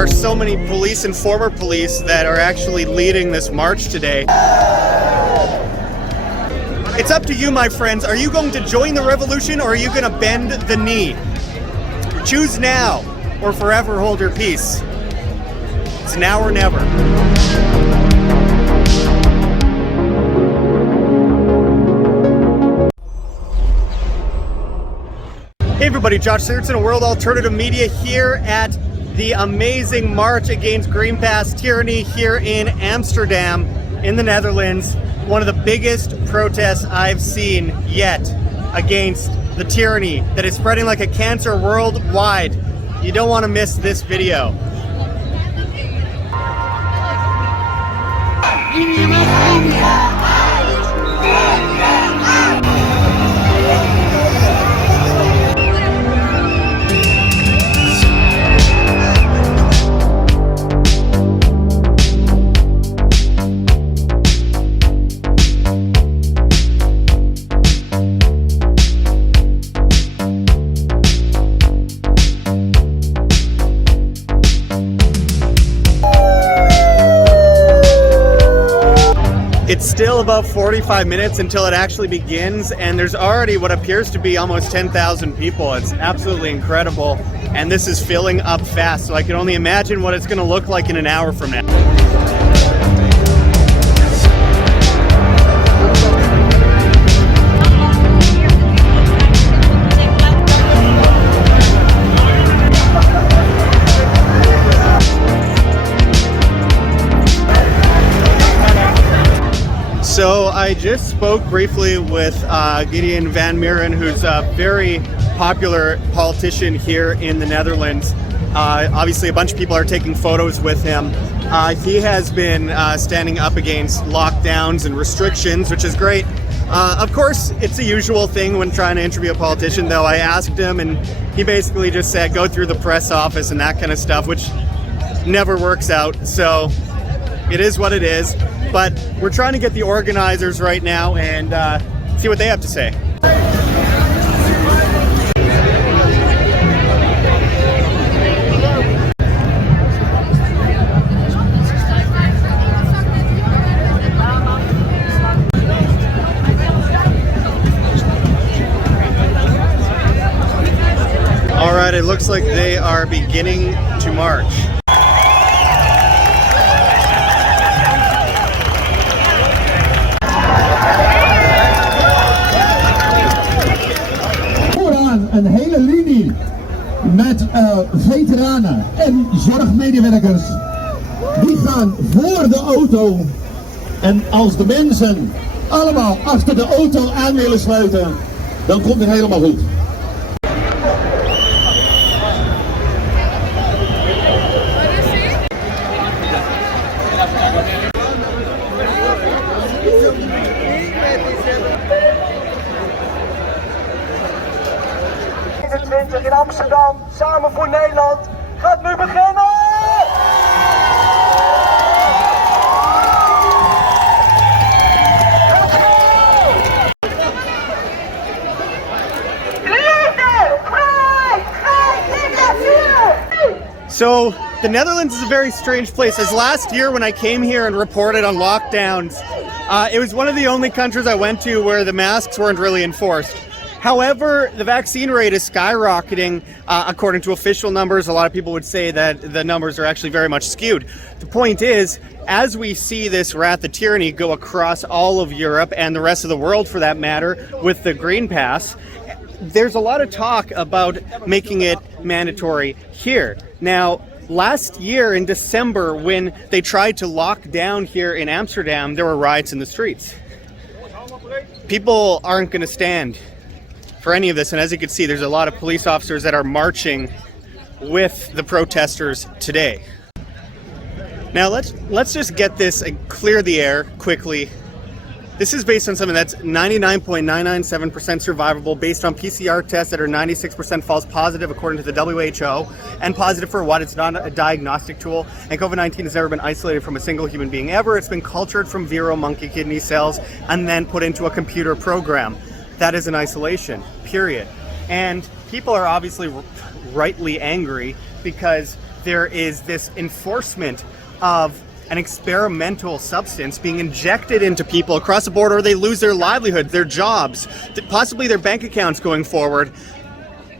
are so many police and former police that are actually leading this march today. It's up to you, my friends. Are you going to join the revolution, or are you going to bend the knee? Choose now, or forever hold your peace. It's now or never. Hey everybody, Josh Sigurdson of World Alternative Media here at the amazing March Against Green Pass Tyranny here in Amsterdam in the Netherlands. One of the biggest protests I've seen yet against the tyranny that is spreading like a cancer worldwide. You don't want to miss this video. It's still about 45 minutes until it actually begins, and there's already what appears to be almost 10,000 people. It's absolutely incredible, and this is filling up fast, so I can only imagine what it's going to look like in an hour from now. So I just spoke briefly with Gideon Van Meren, who's a very popular politician here in the Netherlands. Obviously a bunch of people are taking photos with him. He has been standing up against lockdowns and restrictions, which is great. Of course, it's the usual thing when trying to interview a politician, though. I asked him and he basically just said go through the press office and that kind of stuff, which never works out. So it is what it is. But we're trying to get the organizers right now and see what they have to say. All right, it looks like they are beginning to march. Een hele linie met veteranen en zorgmedewerkers. Die gaan voor de auto. En als de mensen allemaal achter de auto aan willen sluiten, dan komt het helemaal goed. In Amsterdam, samen voor Nederland, gaat nu beginnen! So, the Netherlands is a very strange place. As last year when I came here and reported on lockdowns, it was one of the only countries I went to where the masks weren't really enforced. However, the vaccine rate is skyrocketing according to official numbers. A lot of people would say that the numbers are actually very much skewed. The point is, as we see this wrath of tyranny go across all of Europe and the rest of the world for that matter with the Green Pass, there's a lot of talk about making it mandatory here. Now, last year in December, when they tried to lock down here in Amsterdam, there were riots in the streets. People aren't going to stand for any of this, and as you can see, there's a lot of police officers that are marching with the protesters today. Now let's just get this and clear the air quickly. This is based on something that's 99.997% survivable, based on PCR tests that are 96% false positive according to the WHO, and positive for what? It's not a diagnostic tool, and COVID-19 has never been isolated from a single human being ever. It's been cultured from Vero monkey kidney cells and then put into a computer program. That is an isolation, period. And people are obviously rightly angry because there is this enforcement of an experimental substance being injected into people across the border, or they lose their livelihood, their jobs, possibly their bank accounts going forward.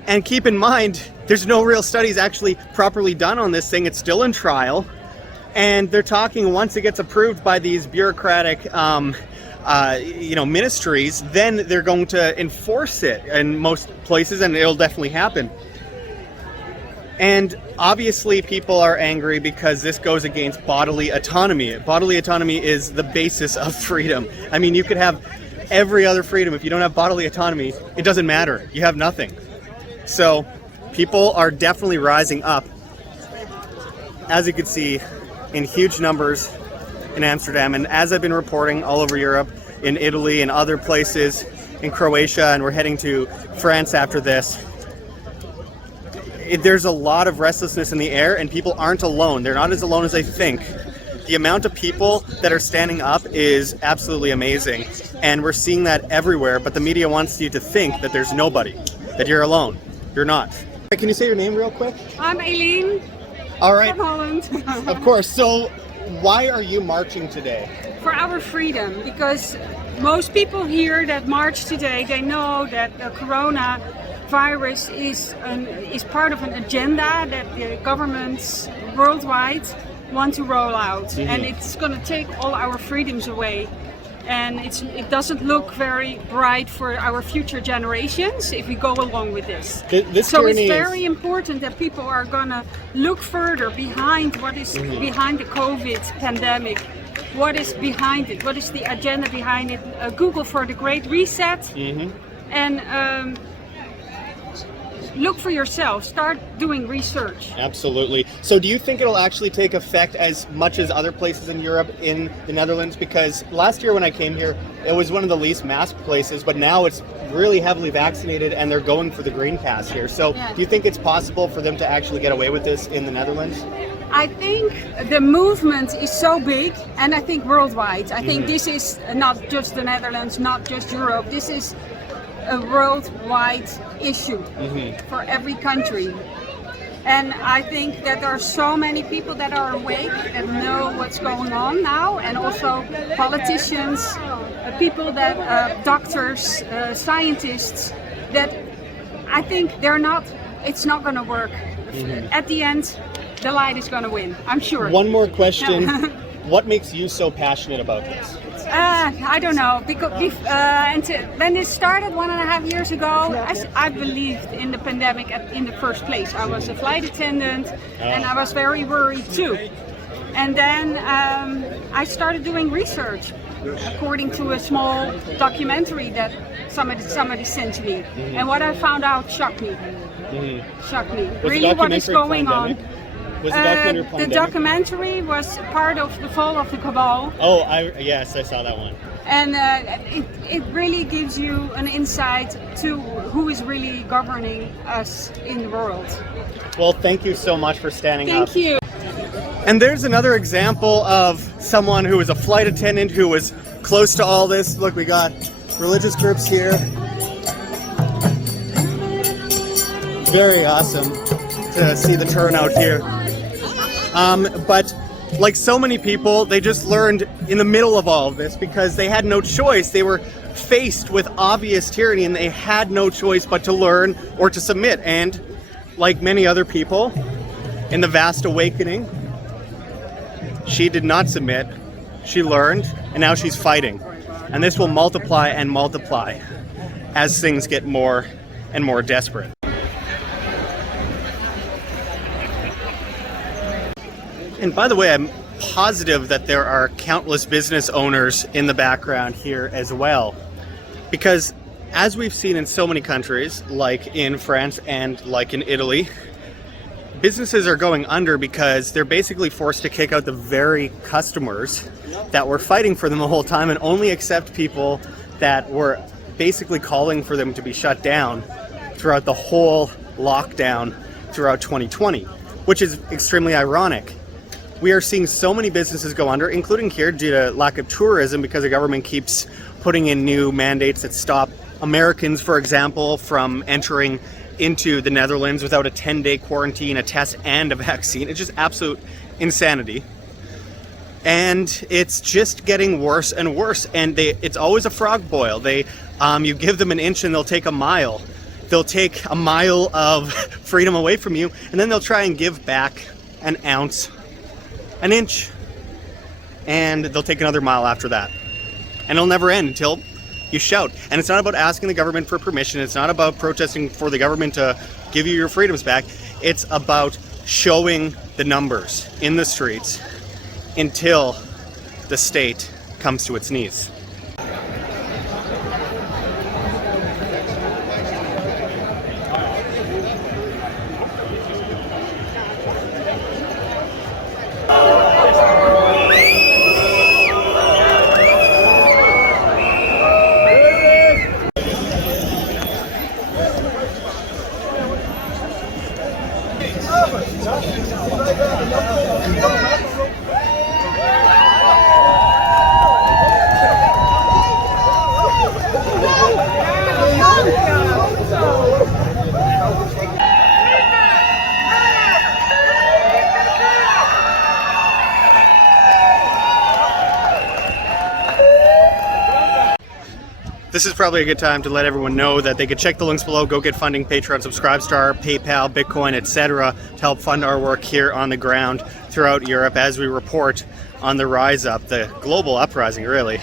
And keep in mind, there's no real studies actually properly done on this thing. It's still in trial. And they're talking once it gets approved by these bureaucratic ministries, then they're going to enforce it in most places, and it'll definitely happen. And obviously people are angry because this goes against bodily autonomy. Bodily autonomy is the basis of freedom. I mean, you could have every other freedom. If you don't have bodily autonomy, it doesn't matter. You have nothing. So people are definitely rising up, as you can see, in huge numbers in Amsterdam. And as I've been reporting all over Europe, in Italy and other places, in Croatia, and we're heading to France after this, there's a lot of restlessness in the air, and people aren't alone. They're not as alone as they think. The amount of people that are standing up is absolutely amazing, and we're seeing that everywhere, but the media wants you to think that there's nobody, that you're alone. You're not. Can you say your name real quick? I'm Eileen. All right. From Holland. Of course. So why are you marching today? For our freedom, because most people here that march today, they know that the coronavirus is part of an agenda that the governments worldwide want to roll out, and it's going to take all our freedoms away. And it doesn't look very bright for our future generations if we go along with this. So it's very important that people are gonna look further behind what is behind the COVID pandemic. What is behind it? What is the agenda behind it? Google for the Great Reset, and look for yourself. Start doing research. Absolutely. So do you think it'll actually take effect as much as other places in Europe, in the Netherlands? Because last year when I came here, it was one of the least masked places, but now it's really heavily vaccinated and they're going for the green pass here. So do you think it's possible for them to actually get away with this in the Netherlands? I think the movement is so big, and I think worldwide. I think this is not just the Netherlands, not just Europe. This is a worldwide issue for every country. And I think that there are so many people that are awake, that know what's going on now, and also politicians, people that, doctors, scientists, that I think it's not going to work. At the end, the light is going to win, I'm sure. One more question. What makes you so passionate about this? I don't know, because when it started 1.5 years ago, I believed in the pandemic in the first place. I was a flight attendant, and I was very worried too. And then I started doing research according to a small documentary that somebody sent me. And what I found out shocked me. Shocked me. Really, what is going on? Was the documentary pandemic? The documentary was part of the fall of the cabal. Oh, yes, I saw that one. And it really gives you an insight to who is really governing us in the world. Well, thank you so much for standing up. Thank you. And there's another example of someone who was a flight attendant who was close to all this. Look, we got religious groups here. Very awesome to see the turnout here. But like so many people, they just learned in the middle of all of this because they had no choice. They were faced with obvious tyranny and they had no choice but to learn or to submit. And like many other people in the vast awakening, she did not submit. She learned, and now she's fighting. And this will multiply and multiply as things get more and more desperate. And by the way, I'm positive that there are countless business owners in the background here as well. Because as we've seen in so many countries, like in France and like in Italy, businesses are going under because they're basically forced to kick out the very customers that were fighting for them the whole time and only accept people that were basically calling for them to be shut down throughout the whole lockdown throughout 2020, which is extremely ironic. We are seeing so many businesses go under, including here due to lack of tourism because the government keeps putting in new mandates that stop Americans, for example, from entering into the Netherlands without a 10-day quarantine, a test, and a vaccine. It's just absolute insanity. And it's just getting worse and worse. And it's always a frog boil. You give them an inch and they'll take a mile. They'll take a mile of freedom away from you, and then they'll try and give back an ounce, an inch, and they'll take another mile after that. And it'll never end until you shout. And it's not about asking the government for permission. It's not about protesting for the government to give you your freedoms back. It's about showing the numbers in the streets until the state comes to its knees. This is probably a good time to let everyone know that they could check the links below, go get funding, Patreon, Subscribestar, PayPal, Bitcoin, etc. to help fund our work here on the ground throughout Europe as we report on the rise up, the global uprising really,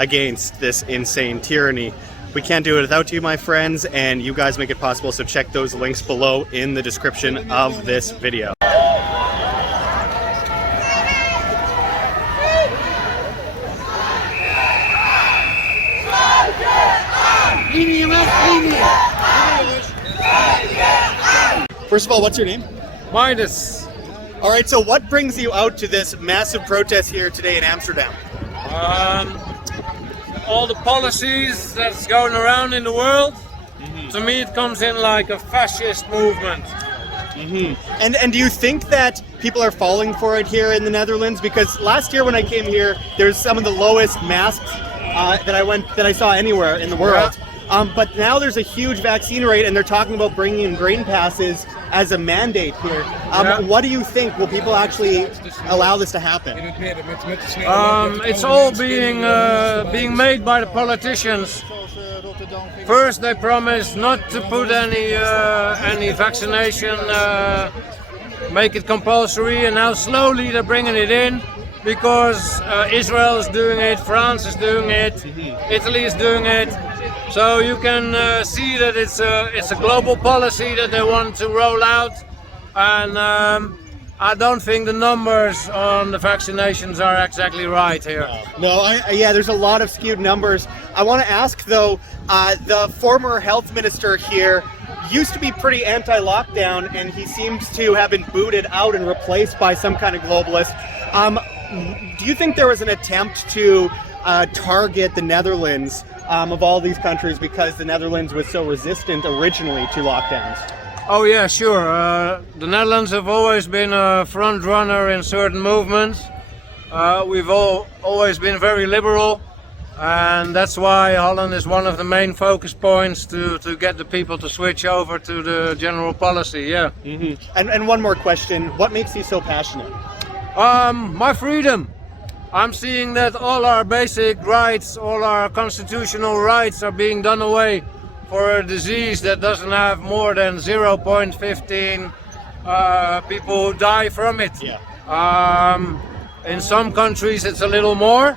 against this insane tyranny. We can't do it without you, my friends, and you guys make it possible, so check those links below in the description of this video. First of all, what's your name? Midas. All right, so what brings you out to this massive protest here today in Amsterdam? All the policies that's going around in the world, to me it comes in like a fascist movement. And do you think that people are falling for it here in the Netherlands? Because last year when I came here, there's some of the lowest masks that I saw anywhere in the world. But now there's a huge vaccine rate, and they're talking about bringing in green passes as a mandate here. What do you think? Will people actually allow this to happen? It's all being made by the politicians. First, they promised not to put any vaccination, make it compulsory, and now slowly they're bringing it in because Israel is doing it, France is doing it, Italy is doing it. So you can see that it's a global policy that they want to roll out, and I don't think the numbers on the vaccinations are exactly right here. Yeah, there's a lot of skewed numbers. I want to ask though, the former health minister here used to be pretty anti-lockdown, and he seems to have been booted out and replaced by some kind of globalist. Do you think there was an attempt to target the Netherlands of all these countries because the Netherlands was so resistant originally to lockdowns? Oh yeah, sure. The Netherlands have always been a front runner in certain movements. We've always been very liberal, and that's why Holland is one of the main focus points to get the people to switch over to the general policy. Yeah. And one more question: what makes you so passionate? My freedom. I'm seeing that all our basic rights, all our constitutional rights are being done away for a disease that doesn't have more than 0.15 people who die from it. In some countries it's a little more,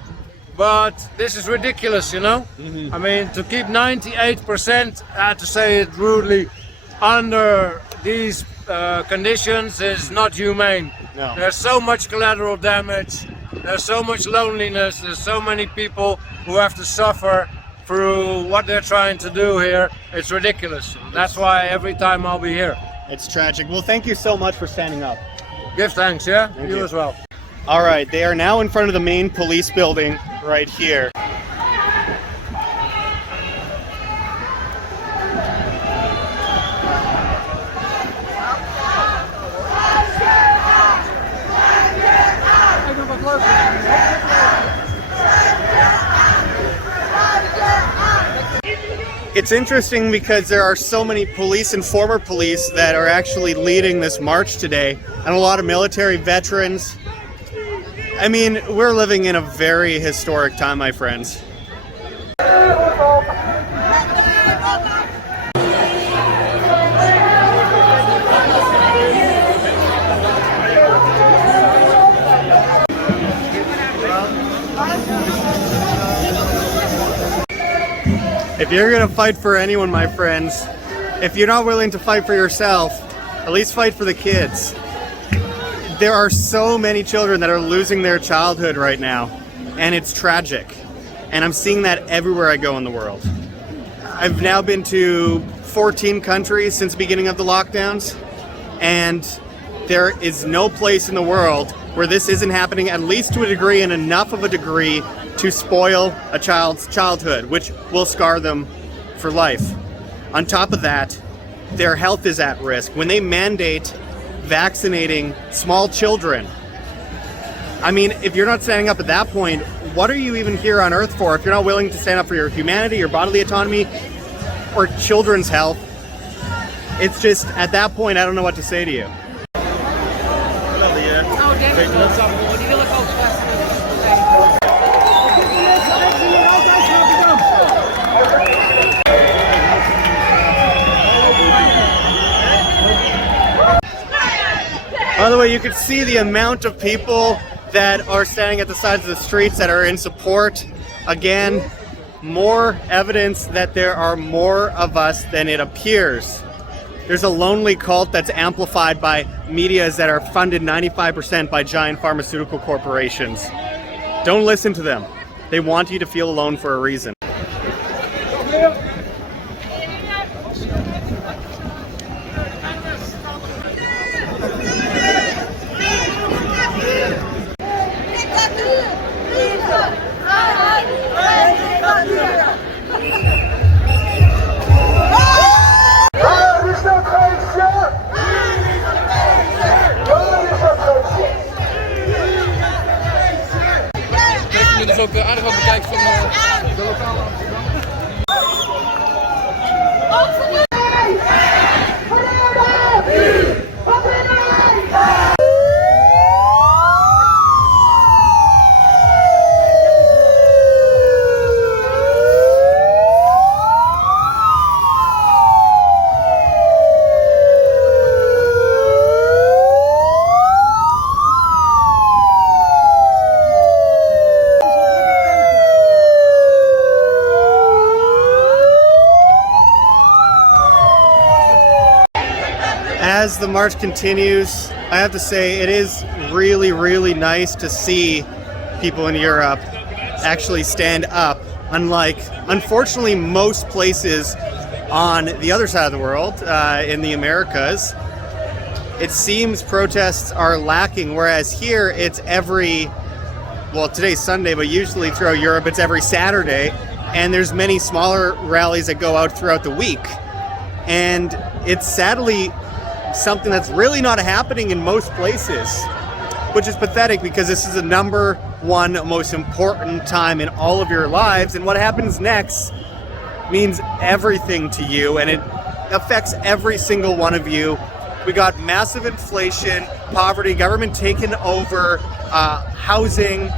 but this is ridiculous, you know? I mean, to keep 98%, I had to say it rudely, under these conditions is not humane. No. There's so much collateral damage. There's so much loneliness, there's so many people who have to suffer through what they're trying to do here. It's ridiculous. That's why every time I'll be here. It's tragic. Well, thank you so much for standing up. Give thanks, yeah? Thank you you as well. All right, they are now in front of the main police building right here. It's interesting because there are so many police and former police that are actually leading this march today, and a lot of military veterans. I mean, we're living in a very historic time, my friends. If you're gonna fight for anyone, my friends, if you're not willing to fight for yourself, at least fight for the kids. There are so many children that are losing their childhood right now, and it's tragic. And I'm seeing that everywhere I go in the world. I've now been to 14 countries since the beginning of the lockdowns, and there is no place in the world where this isn't happening, at least to a degree, and enough of a degree to spoil a child's childhood, which will scar them for life. On top of that, their health is at risk. When they mandate vaccinating small children, I mean, if you're not standing up at that point, what are you even here on Earth for? If you're not willing to stand up for your humanity, your bodily autonomy, or children's health, it's just, at that point, I don't know what to say to you. By the way, you can see the amount of people that are standing at the sides of the streets that are in support. Again, more evidence that there are more of us than it appears. There's a lonely cult that's amplified by medias that are funded 95% by giant pharmaceutical corporations. Don't listen to them. They want you to feel alone for a reason. Dus ook aardig wat bekijkt van de lokale Amsterdam. As the march continues, I have to say it is really, really nice to see people in Europe actually stand up, unlike, unfortunately, most places on the other side of the world, in the Americas. It seems protests are lacking, whereas here it's every, well, today's Sunday, but usually throughout Europe it's every Saturday, and there's many smaller rallies that go out throughout the week. And it's sadly something that's really not happening in most places, which is pathetic because this is the number one most important time in all of your lives, and what happens next means everything to you, and it affects every single one of you. We got massive inflation, poverty, government taking over housing.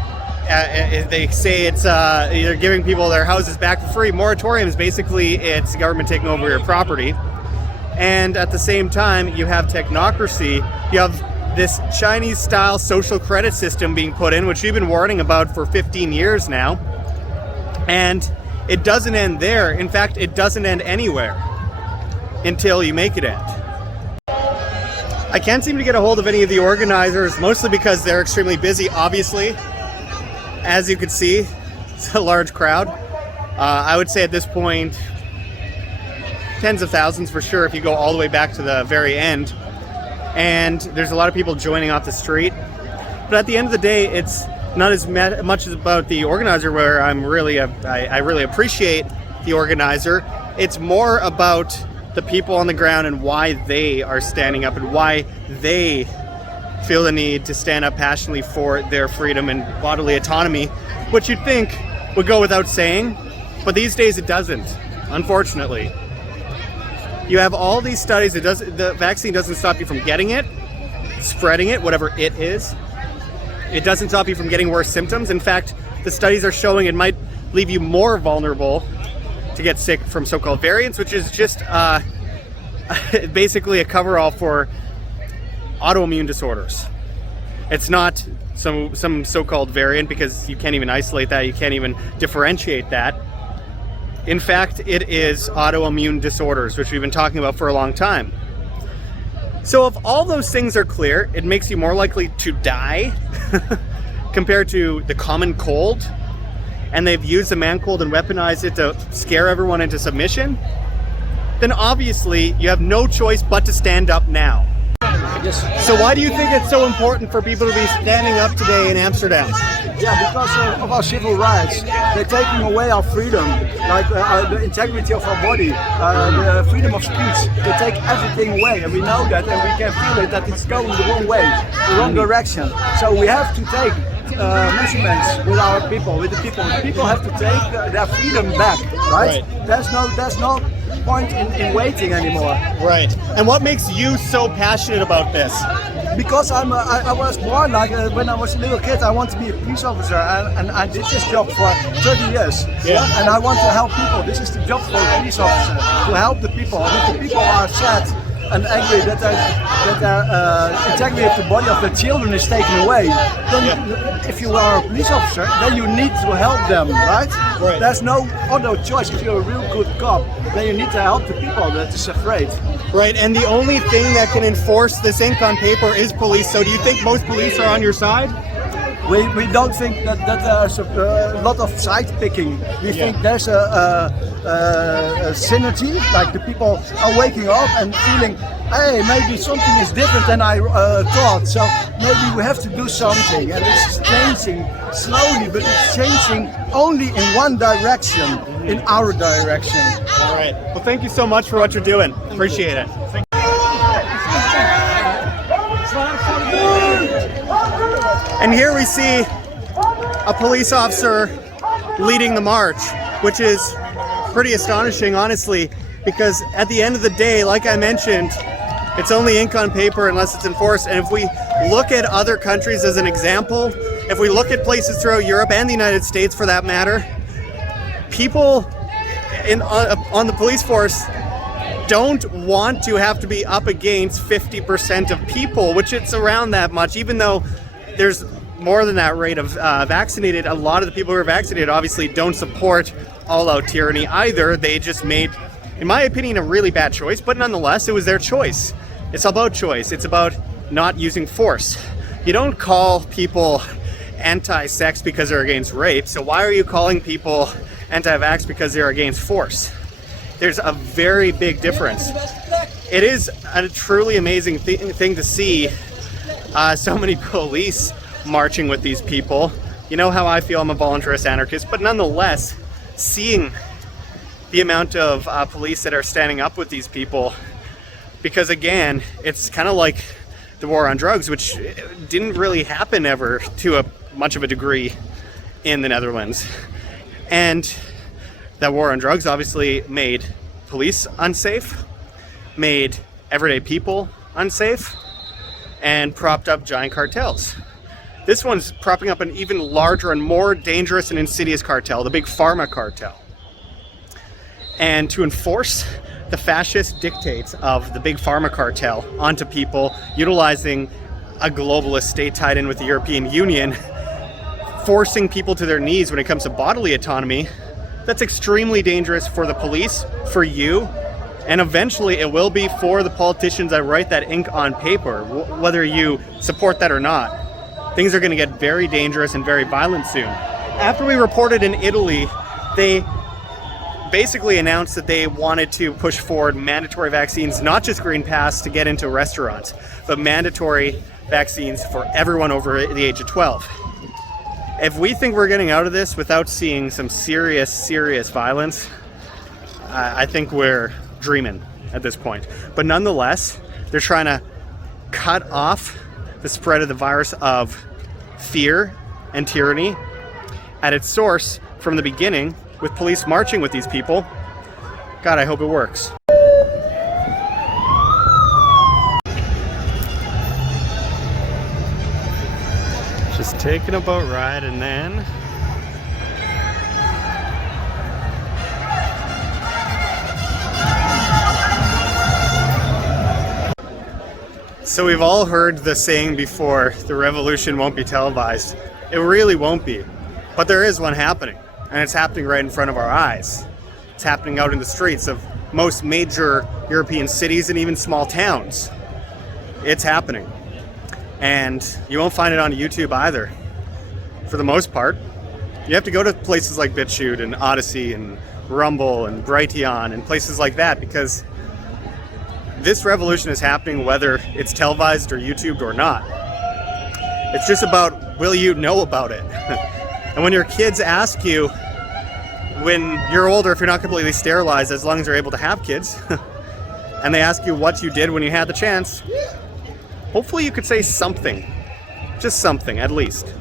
They say it's they're giving people their houses back for free. Moratoriums, basically, it's government taking over your property. And at the same time, you have technocracy. You have this Chinese-style social credit system being put in, which we've been warning about for 15 years now. And it doesn't end there. In fact, it doesn't end anywhere until you make it end. I can't seem to get a hold of any of the organizers, mostly because they're extremely busy, obviously. As you can see, it's a large crowd. I would say at this point, tens of thousands for sure if you go all the way back to the very end. And there's a lot of people joining off the street. But at the end of the day, it's not as much as about the organizer, where I really appreciate the organizer. It's more about the people on the ground and why they are standing up and why they feel the need to stand up passionately for their freedom and bodily autonomy, which you'd think would go without saying, but these days it doesn't. unfortunately. You have all these studies. The vaccine doesn't stop you from getting it, spreading it, whatever it is. It doesn't stop you from getting worse symptoms. In fact, the studies are showing it might leave you more vulnerable to get sick from so-called variants, which is just basically a coverall for autoimmune disorders. It's not some so-called variant because you can't even isolate that, you can't even differentiate that. In fact, it is autoimmune disorders, which we've been talking about for a long time. So if all those things are clear, it makes you more likely to die compared to the common cold, and they've used the man cold and weaponized it to scare everyone into submission, then obviously you have no choice but to stand up now. So why do you think it's so important for people to be standing up today in Amsterdam? Yeah, because of our civil rights. They're taking away our freedom, like the integrity of our body, the freedom of speech. They take everything away, and we know that, and we can feel it, that it's going the wrong way, the wrong direction. So we have to take measurements with our people, with the people. The people have to take their freedom back, right? There's no point in waiting anymore. Right. And what makes you so passionate about this? Because I was born like when I was a little kid, I wanted to be a police officer, and I did this job for 30 years. Yeah. And I want to help people. This is the job for a police officer, to help the people. And if the people are sad and angry that the integrity of the body of the children is taken away, then if you are a police officer, then you need to help them, right? There's no other choice. If you're a real good cop, then you need to help the people that is afraid. Right, and the only thing that can enforce this ink on paper is police. So do you think most police are on your side? We don't think that there's a lot of side picking. We think there's a synergy, like the people are waking up and feeling, hey, maybe something is different than I thought, so maybe we have to do something. And it's changing slowly, but it's changing only in one direction, in our direction. All right, well, thank you so much for what you're doing. Appreciate it. And here we see a police officer leading the march, which is pretty astonishing, honestly, because at the end of the day, like I mentioned, it's only ink on paper unless it's enforced. And if we look at other countries as an example, if we look at places throughout Europe and the United States for that matter, people on the police force don't want to have to be up against 50% of people, which it's around that much, even though there's more than that rate of vaccinated. A lot of the people who are vaccinated obviously don't support all-out tyranny either. They just made, in my opinion, a really bad choice, but nonetheless, it was their choice. It's about choice. It's about not using force. You don't call people anti-sex because they're against rape, so why are you calling people anti-vax because they're against force? There's a very big difference. It is a truly amazing thing to see so many police marching with these people. You know how I feel, I'm a voluntarist anarchist, but nonetheless, seeing the amount of police that are standing up with these people, because again, it's kind of like the war on drugs, which didn't really happen ever to much of a degree in the Netherlands. And that war on drugs obviously made police unsafe, made everyday people unsafe, and propped up giant cartels. This one's propping up an even larger and more dangerous and insidious cartel, the big pharma cartel. And to enforce the fascist dictates of the big pharma cartel onto people, utilizing a globalist state tied in with the European Union, forcing people to their knees when it comes to bodily autonomy, that's extremely dangerous for the police, for you, and eventually it will be for the politicians that write that ink on paper, whether you support that or not. Things are going to get very dangerous and very violent soon. After we reported in Italy, they basically announced that they wanted to push forward mandatory vaccines, not just Green Pass to get into restaurants, but mandatory vaccines for everyone over the age of 12. If we think we're getting out of this without seeing some serious violence, I think we're dreaming at this point. But nonetheless, they're trying to cut off the spread of the virus of fear and tyranny at its source from the beginning, with police marching with these people. God, I hope it works. Just taking a boat ride and then so we've all heard the saying before, the revolution won't be televised. It really won't be. But there is one happening, and it's happening right in front of our eyes. It's happening out in the streets of most major European cities and even small towns. It's happening. And you won't find it on YouTube either, for the most part. You have to go to places like BitChute and Odyssey and Rumble and Brighteon and places like that, because this revolution is happening whether it's televised or YouTubed or not. It's just about, will you know about it? And when your kids ask you, when you're older, if you're not completely sterilized, as long as you're able to have kids, and they ask you what you did when you had the chance, hopefully you could say something. Just something, at least.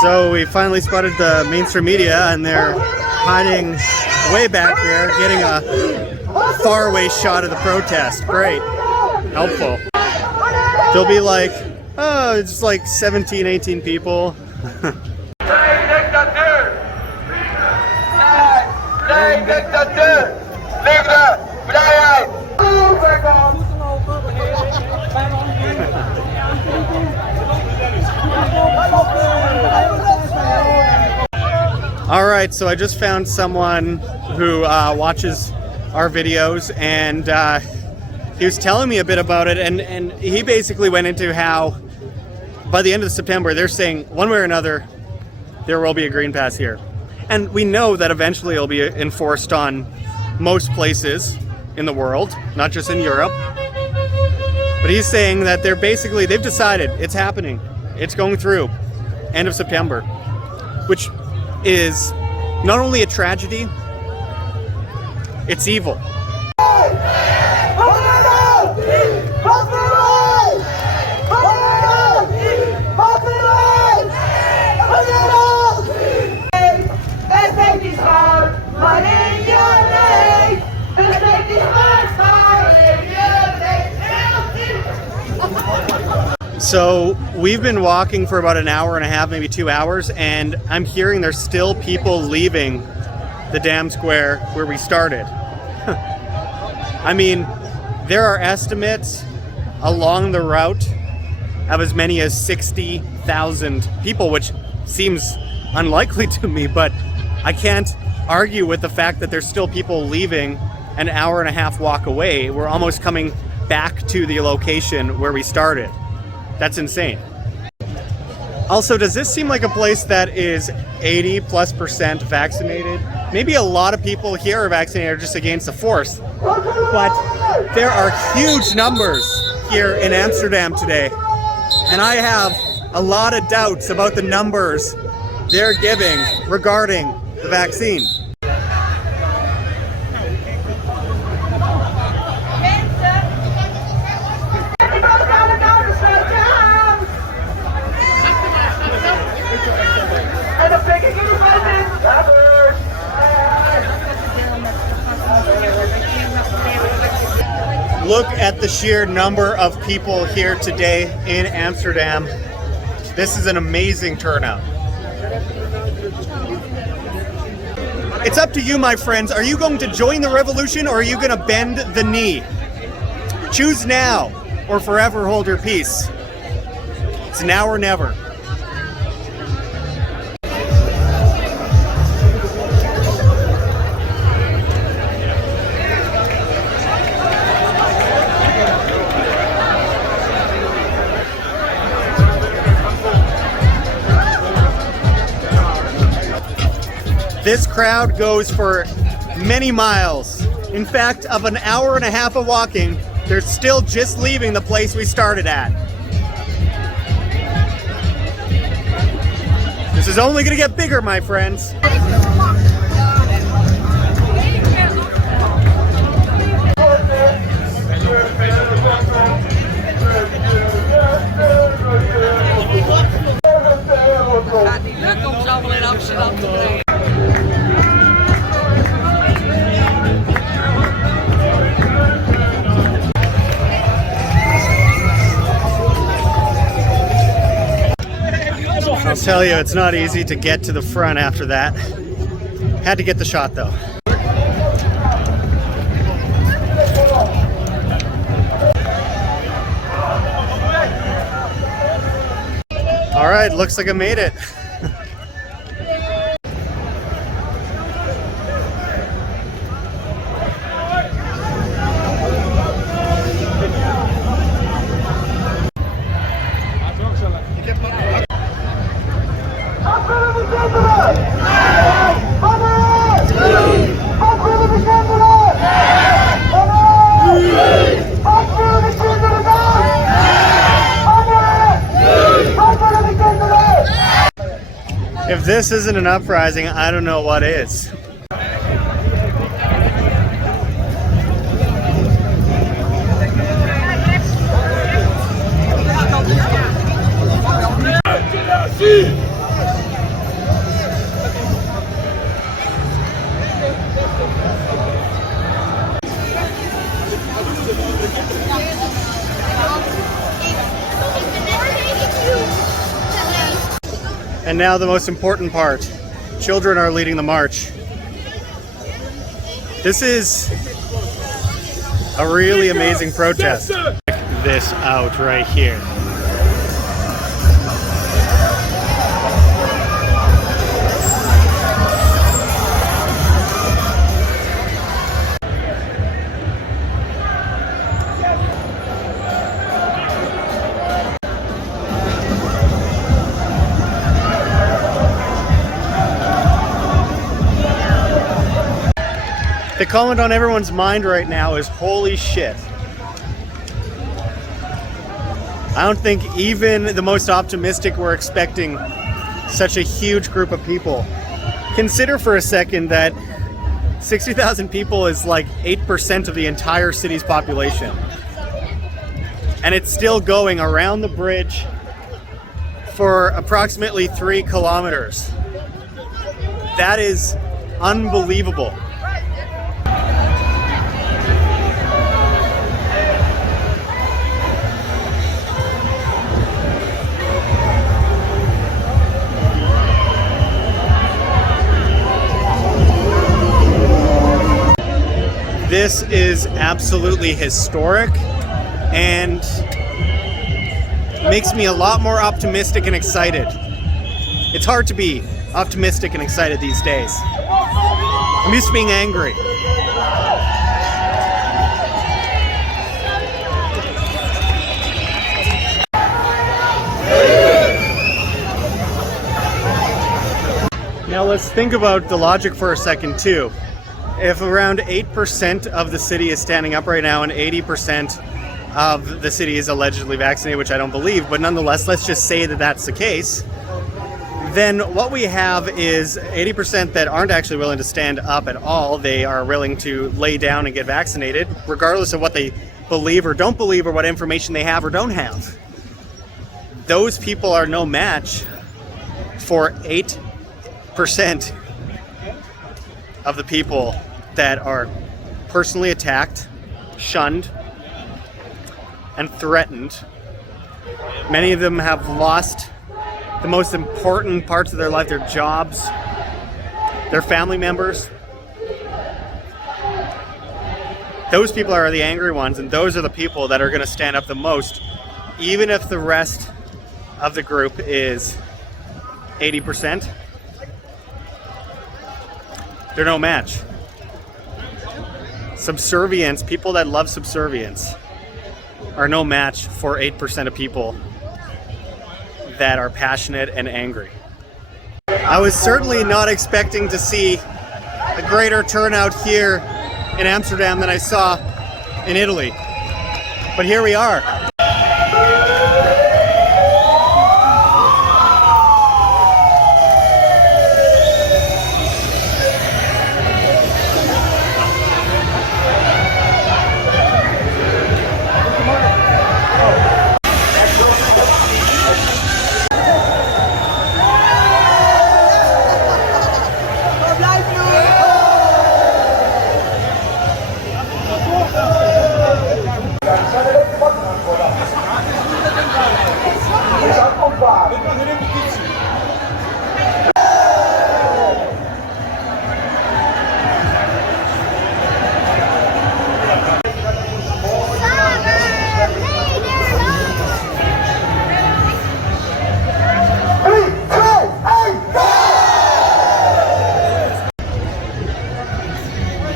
So we finally spotted the mainstream media, and they're hiding way back there, getting a faraway shot of the protest. Great. Helpful. They'll be like, oh, it's like 17, 18 people. All right, so I just found someone who watches our videos, and he was telling me a bit about it, and he basically went into how by the end of September, they're saying one way or another, there will be a green pass here. And we know that eventually it'll be enforced on most places in the world, not just in Europe. But he's saying that they've decided it's happening. It's going through end of September, which is not only a tragedy, it's evil. So we've been walking for about an hour and a half, maybe 2 hours, and I'm hearing there's still people leaving the damn square where we started. I mean, there are estimates along the route of as many as 60,000 people, which seems unlikely to me, but I can't argue with the fact that there's still people leaving an hour and a half walk away. We're almost coming back to the location where we started. That's insane. Also, does this seem like a place that is 80+% vaccinated? Maybe a lot of people here are vaccinated just against the force, but there are huge numbers here in Amsterdam today, and I have a lot of doubts about the numbers they're giving regarding the vaccine. Look at the sheer number of people here today in Amsterdam. This is an amazing turnout. It's up to you, my friends. Are you going to join the revolution, or are you going to bend the knee? Choose now or forever hold your peace. It's now or never. This crowd goes for many miles In fact, of an hour and a half of walking, they're still just leaving the place we started at. This is only going to get bigger, my friends. Gaat niet lukken om ze allemaal in Amsterdam te brengen. I'll tell you, it's not easy to get to the front after that. Had to get the shot though. All right, looks like I made it. If this isn't an uprising, I don't know what is. And now the most important part. Children are leading the march. This is a really amazing protest. Check this out right here. The comment on everyone's mind right now is holy shit. I don't think even the most optimistic were expecting such a huge group of people. Consider for a second that 60,000 people is like 8% of the entire city's population. And it's still going around the bridge for approximately 3 kilometers. That is unbelievable. This is absolutely historic and makes me a lot more optimistic and excited. It's hard to be optimistic and excited these days. I'm used to being angry. Now let's think about the logic for a second too. If around 8% of the city is standing up right now and 80% of the city is allegedly vaccinated, which I don't believe, but nonetheless, let's just say that that's the case, then what we have is 80% that aren't actually willing to stand up at all. They are willing to lay down and get vaccinated, regardless of what they believe or don't believe or what information they have or don't have. Those people are no match for 8% of the people that are personally attacked, shunned, and threatened. Many of them have lost the most important parts of their life, their jobs, their family members. Those people are the angry ones, and those are the people that are going to stand up the most, even if the rest of the group is 80%. They're no match. Subservience, people that love subservience, are no match for 8% of people that are passionate and angry. I was certainly not expecting to see a greater turnout here in Amsterdam than I saw in Italy. But here we are.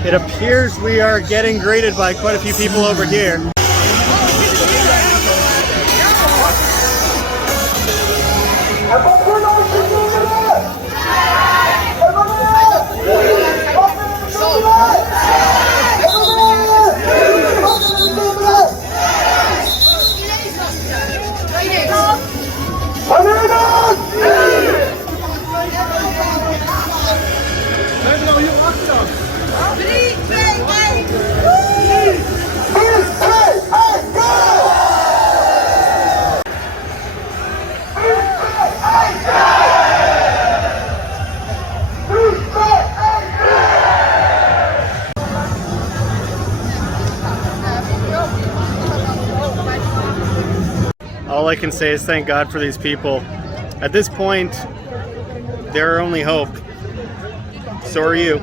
It appears we are getting greeted by quite a few people over here. All I can say is thank God for these people. At this point, they're our only hope. So are you.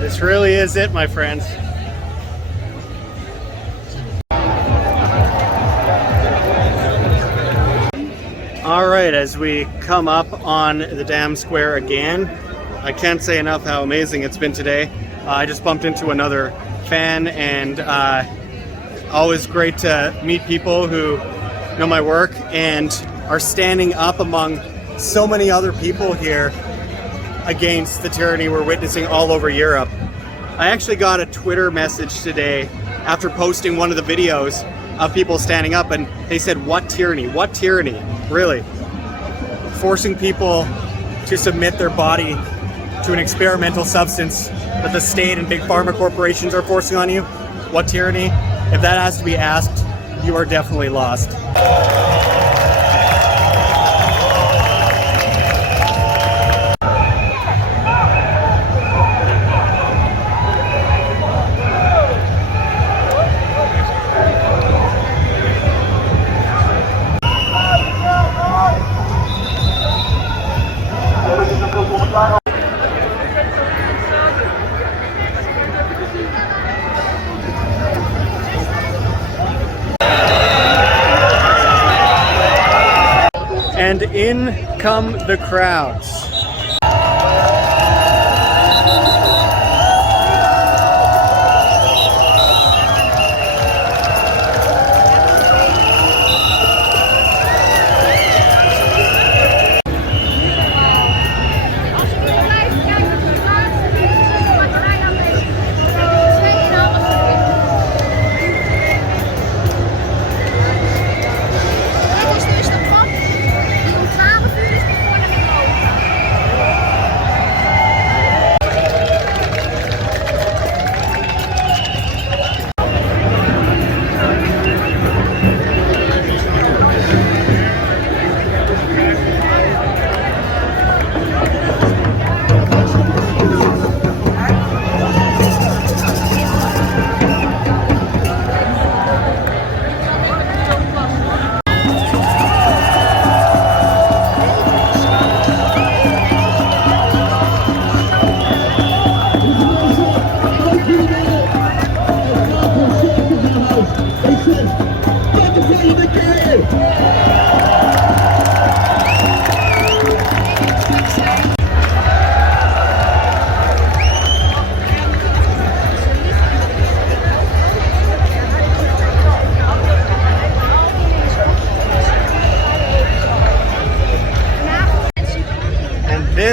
This really is it, my friends. All right, as we come up on the Dam Square again, I can't say enough how amazing it's been today. I just bumped into another fan, and always great to meet people who know my work and are standing up among so many other people here against the tyranny we're witnessing all over Europe. I actually got a Twitter message today after posting one of the videos of people standing up, and they said, "What tyranny? What tyranny?" Really? Forcing people to submit their body to an experimental substance that the state and big pharma corporations are forcing on you? What tyranny? If that has to be asked, you are definitely lost. And in come the crowds.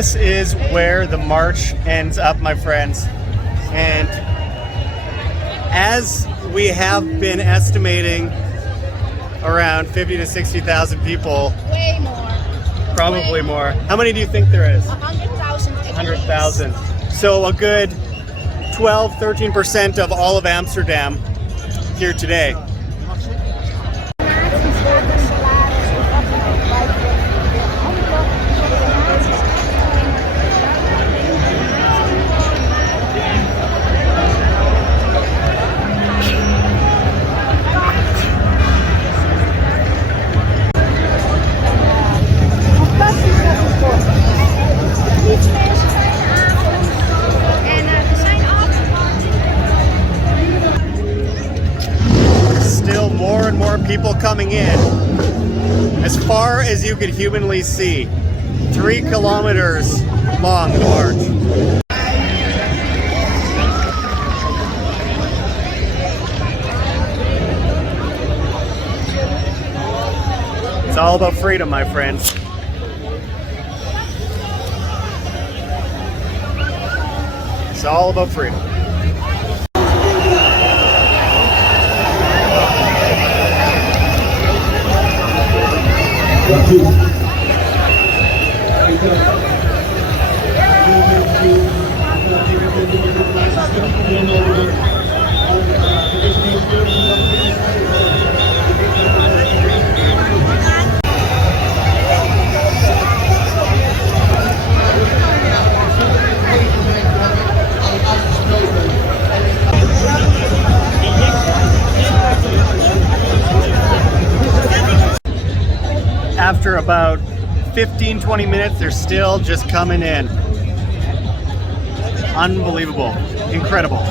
This is where the march ends up, my friends. And as we have been estimating around 50 to 60,000 people. Way more. Probably more. How many do you think there is? 100,000. 100,000. So a good 12-13% of all of Amsterdam here today. Still more and more people coming in. As far as you could humanly see. 3 kilometers long, the march. It's all about freedom, my friends. It's all about freedom. After about 15-20 minutes, they're still just coming in. Unbelievable. Incredible.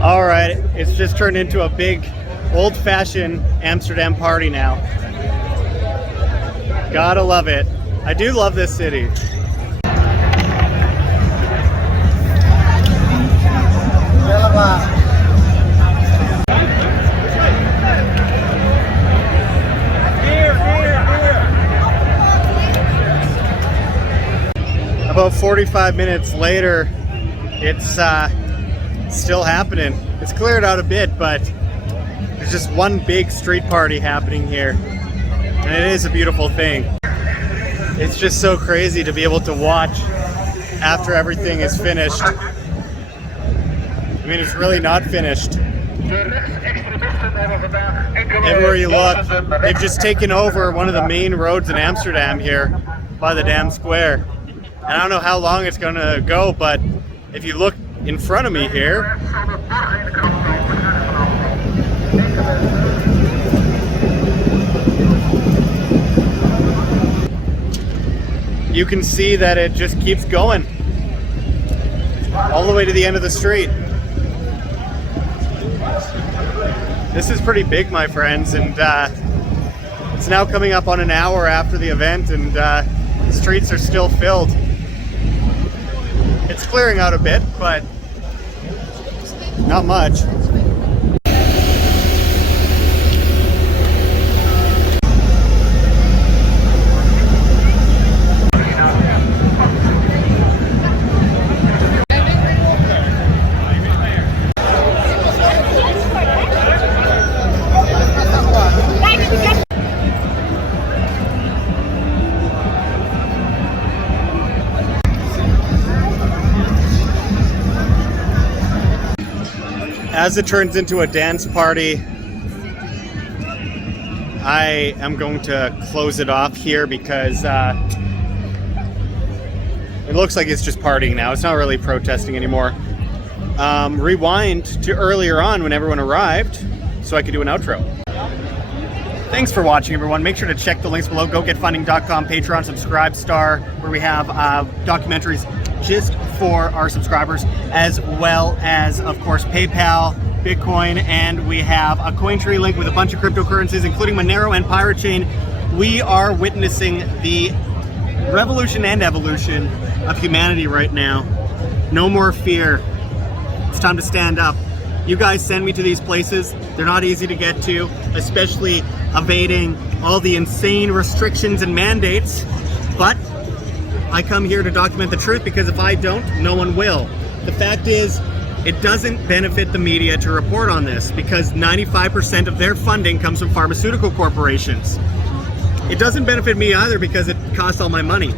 All right, it's just turned into a big old-fashioned Amsterdam party now. Gotta love it. I do love this city. About 45 minutes later, it's still happening. It's cleared out a bit, but there's just one big street party happening here. And it is a beautiful thing. It's just so crazy to be able to watch after everything is finished. I mean, it's really not finished. Everywhere you look, they've just taken over one of the main roads in Amsterdam here by the Dam Square. And I don't know how long it's gonna go, but if you look in front of me here, you can see that it just keeps going all the way to the end of the street. This is pretty big, my friends, and it's now coming up on an hour after the event, and the streets are still filled. It's clearing out a bit, but not much. As it turns into a dance party, I am going to close it off here because it looks like it's just partying now. It's not really protesting anymore. Rewind to earlier on when everyone arrived so I could do an outro. Thanks for watching, everyone. Make sure to check the links below. GoGetFunding.com, Patreon, Subscribe Star, where we have documentaries just for our subscribers, as well as, of course, PayPal, Bitcoin, and we have a Cointree link with a bunch of cryptocurrencies, including Monero and Pirate Chain. We are witnessing the revolution and evolution of humanity right now. No more fear. It's time to stand up. You guys send me to these places. They're not easy to get to, especially evading all the insane restrictions and mandates. But I come here to document the truth, because if I don't, no one will. The fact is, it doesn't benefit the media to report on this, because 95% of their funding comes from pharmaceutical corporations. It doesn't benefit me either, because it costs all my money.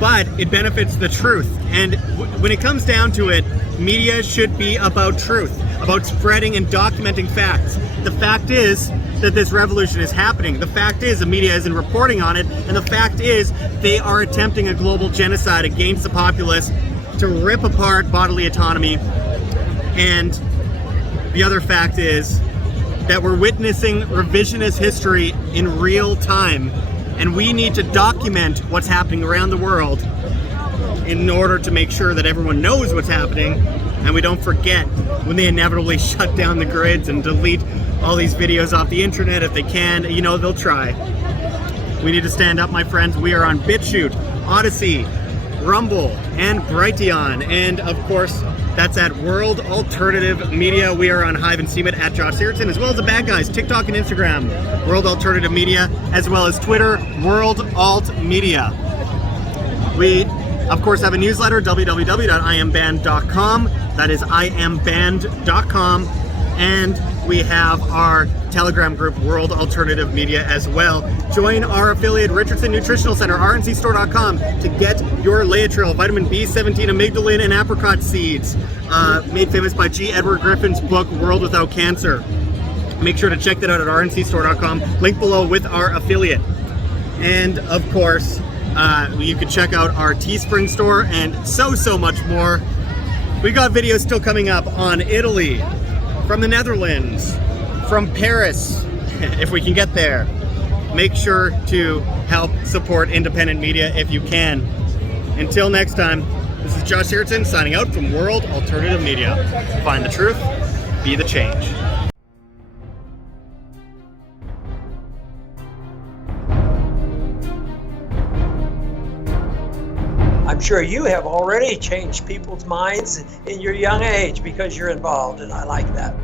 But it benefits the truth. And when it comes down to it, media should be about truth, about spreading and documenting facts. The fact is that this revolution is happening. The fact is the media isn't reporting on it. And the fact is they are attempting a global genocide against the populace to rip apart bodily autonomy. And the other fact is that we're witnessing revisionist history in real time. And we need to document what's happening around the world in order to make sure that everyone knows what's happening, and we don't forget when they inevitably shut down the grids and delete all these videos off the internet if they can. You know, they'll try. We need to stand up, my friends. We are on BitChute, Odyssey, Rumble, and Brighteon. And of course, that's at World Alternative Media. We are on Hive and Steemit at Josh Sigurdson, as well as the bad guys, TikTok and Instagram, World Alternative Media, as well as Twitter, World Alt Media. We, of course, have a newsletter, www.iambanned.com. That is iambanned.com. And we have our Telegram group, World Alternative Media, as well. Join our affiliate, Richardson Nutritional Center, rncstore.com, to get your Laetrile, vitamin B17, amygdalin, and apricot seeds, made famous by G. Edward Griffin's book, World Without Cancer. Make sure to check that out at rncstore.com, link below with our affiliate. And of course, you can check out our Teespring store and so much more. We got videos still coming up on Italy, from the Netherlands, from Paris, if we can get there. Make sure to help support independent media if you can. Until next time, this is Josh Sigurdson signing out from World Alternative Media. Find the truth, be the change. I'm sure you have already changed people's minds in your young age because you're involved, and I like that.